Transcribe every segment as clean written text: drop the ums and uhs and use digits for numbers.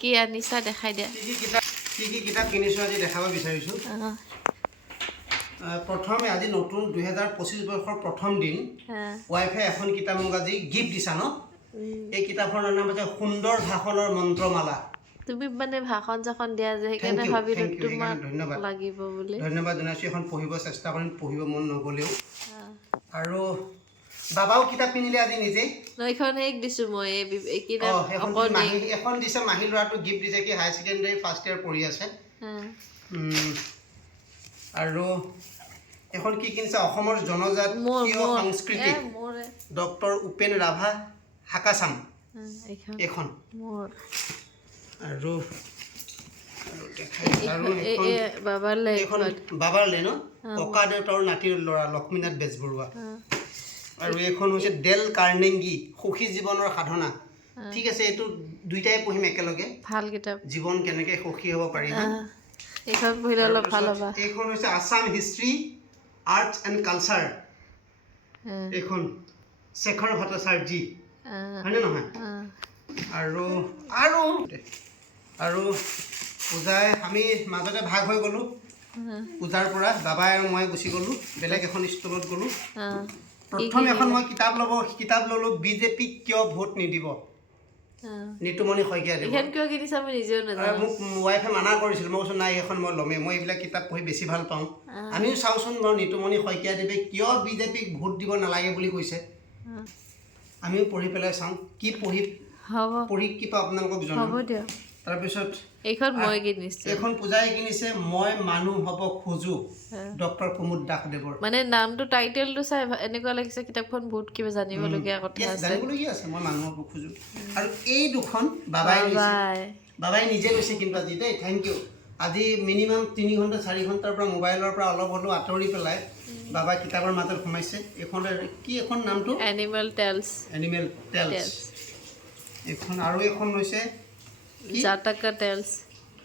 কি আনিছা দেখাই দিয়া কি কিতাপ কিনিছো আজি দেখাব বিচাৰিছো প্ৰথমে আজি নতুন 2025 বৰ্ষৰ প্ৰথম দিন ৱাইফাই এখন কিতাপ মোক আজি গিফ্ট দিছা ন এই কিতাপখনৰ নাম আছে সুন্দৰ ভাষণৰ মন্ত্ৰমালা তুমি মানে ভাষণ যখন দিয়া যে সেইকাৰণে ভাবিলো তোমাক ধন্যবাদ লাগিব বুলি ধন্যবাদ জনাইছো এখন পঢ়িব চেষ্টা কৰিম পঢ়িব মন নগলেও আৰু বাবাও কিতাপ কিনিলে আজি নিজে নইখন হেক দিছো মই এই কিতাপ এখন দিছে মাহি লৰাটো গিফ্ট দিছে কি হাই সেকেন্ডাৰী ফাৰ্ষ্ট ইয়াৰ পঢ়ি আছে আৰু এখন কি কিনছে অসমৰ জনজাতীয় সংস্কৃতি ডক্টৰ উপেন ৰাভা হাকাচাম এখন আৰু বাবাৰলে ন ককা দেউতাৰ নাতিৰ ল'ৰা লক্ষ্মীনাথ বেজবৰুৱা আৰু এখন হৈছে ডেল কাৰ্নেগী সুখী জীৱনৰ সাধনা ঠিক আছে এইটো দুইটাই পঢ়িম একেলগে ভাল কিতাপ জীৱন কেনেকৈ সুখী হ'ব পাৰি এইখন পঢ়িলে অলপ ভাল হ'ব এইখন হৈছে Assam history arts and culture এইখন শেখৰ ভট্টাচাৰ্যী হয়নে নহয় আৰু আৰু আৰু পূজাই আমি মাজতে ভাগ হৈ গ'লোঁ পূজাৰ পৰা বাবাই আৰু মই গুচি গ'লোঁ বেলেগ এখন ষ্টলত গ'লোঁ প্ৰথম এখন মই কিতাপ ল'লোঁ বিজেপিক কিয় ভোট নিদিব নিতুমণি শইকীয়া দিব মোক ৱাইফে মানা কৰিছিল মই কৈছোঁ নাই এখন মই ল'মেই মই এইবিলাক কিতাপ পঢ়ি বেছি ভাল পাওঁ আমিও চাওঁচোন বাৰু নিতুমণি শইকীয়া দেৱে কিয় বিজেপিক ভোট দিব নালাগে বুলি কৈছে আমিও পঢ়ি পেলাই চাওঁ কি পঢ়ি কি পাওঁ আপোনালোকক জনাম তাৰপিছত এইখন পূজাই কিনিছে মই মানুহ হ'ব খোজো ডক্টৰ কুমুদ দাসদেৱৰ মানে নামটো টাইটেলটো চাই এনেকুৱা লাগিছে কিতাপখন বহুত কিবা জানিবলগীয়া কথা আছে জানিবলগীয়া আছে মই মানুহ হ'ব খোজো আৰু এই দুখন বাবাই নিজে লৈছে কিন্তু আজি দেই থেংক ইউ আজি মিনিমাম 3 ঘণ্টা 4 ঘণ্টাৰ পৰা মোবাইলৰ পৰা অলপ হ'লেও আঁতৰি পেলাই বাবাই কিতাপৰ মাজত সোমাইছে এইখন কি এখন নামটো এনিমেল টেলছ এইখন আৰু এখন হৈছে জাতকা টেলছ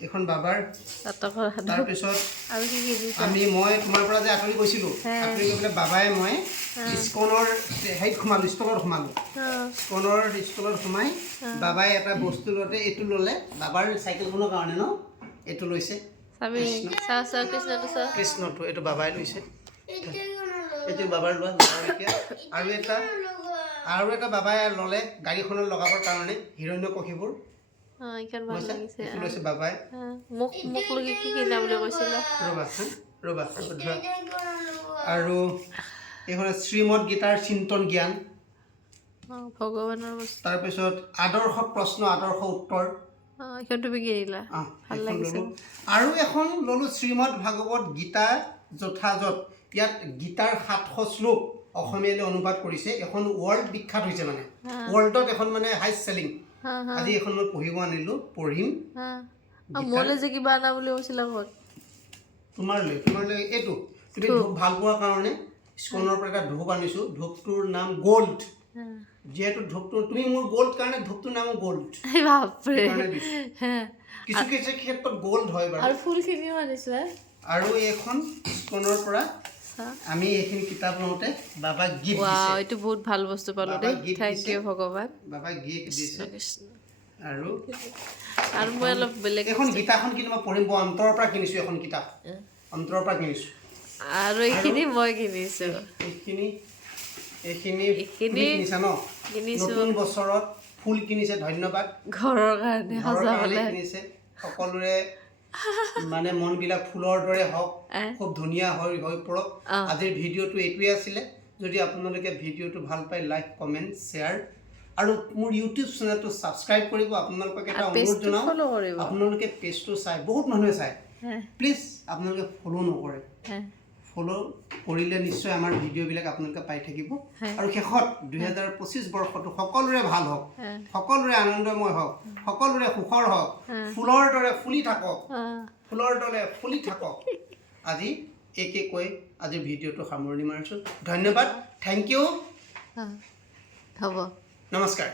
এখন বাবাৰ তাৰপিছত আৰু কি মই তোমাৰ পৰা যে আঁতৰি গৈছিলোঁ আঁতৰি গৈ পেলাই বাবাই মই স্কনৰ ষ্টলত সোমাই বাবাই এটা বস্তু লওঁতে এইটো ল'লে বাবাৰ চাইকেলখনৰ কাৰণে ন এইটো লৈছে কৃষ্ণটো এইটো বাবাই লৈছে এইটো বাবাৰ লোৱা আৰু এটা বাবাই ল'লে গাড়ীখনত লগাবৰ কাৰণে হিৰণ্যকশিপুৰ বাবাই আৰু এইখন শ্ৰীমদ গীতাৰ চিন্তন জ্ঞান ভগৱানৰ তাৰপিছত আদৰ্শ প্ৰশ্ন আদৰ্শ উত্তৰ আৰু এখন ল'লো শ্ৰীমদ ভাগৱত গীতা যথাযথ ইয়াত গীতাৰ 700 শ্লোক অসমীয়ালৈ অনুবাদ কৰিছে এখন ৱৰ্ল্ড বিখ্যাত হৈছে মানে ৱৰ্ল্ডত এখন মানে হাইষ্ট চেলিং আজি এখন মই পঢ়িব আনিলোঁ পঢ়িম মোলৈ যে কিবা আনা বুলি কৈছিলা তোমালৈ এইটো তুমি ধূপ ভাল পোৱাৰ কাৰণে স্কনৰ পৰা এটা ধূপ আনিছোঁ ধূপটোৰ নাম গ'ল্ড যিহেতু ধূপটো তুমি মোৰ গ'ল্ড কাৰণে ধূপটোৰ নাম গ'ল্ড কিছু কিছু ক্ষেত্ৰত গ'ল্ড হয় বাৰু আৰু ফুলখিনিও আনিছোঁ আৰু এইখন স্কনৰ পৰা আমি এইখিনি কিতাপ লওঁতে বাবাক গিফ্ট দিছে এইটো বহুত ভাল বস্তু পালোঁ দেই থেংক ইউ ভগৱান বাবাক গিফ্ট দিছে আৰু মই অলপ বেলেগ এখন গীতাখন কিন্তু মই পঢ়িম অন্তৰৰ পৰা কিনিছোঁ এখন কিতাপ অন্তৰৰ পৰা কিনিছোঁ আৰু এইখিনি মই কিনিছোঁ এইখিনি কিনিছা ন নতুন বছৰত ফুল কিনিছে ধন্যবাদ ঘৰৰ কাৰণে কিনিছে সকলোৰে মানে মনবিলাক ফুলৰ দৰে হওক খুব ধুনীয়া হৈ পৰক আজিৰ ভিডিঅ'টো এইটোৱে আছিলে যদি আপোনালোকে ভিডিঅ'টো ভাল পায় লাইক কমেণ্ট শ্বেয়াৰ আৰু মোৰ ইউটিউব চেনেলটো ছাবস্ক্ৰাইব কৰিব আপোনালোকক এটা অনুৰোধ জনাওঁ আপোনালোকে পেজটো চাই বহুত মানুহে চায় প্লিজ আপোনালোকে ফ'ল' নকৰে ফ'ল' কৰিলে নিশ্চয় আমাৰ ভিডিঅ'বিলাক আপোনালোকে পাই থাকিব আৰু শেষত 2025 বৰ্ষটো সকলোৰে ভাল হওক সকলোৰে আনন্দময় হওক সকলোৰে সুখৰ হওক ফুলৰ দৰে ফুলি থাকক আজি একে কৈ আজিৰ ভিডিঅ'টো সামৰণি মাৰিছোঁ ধন্যবাদ থেংক ইউ হ'ব নমস্কাৰ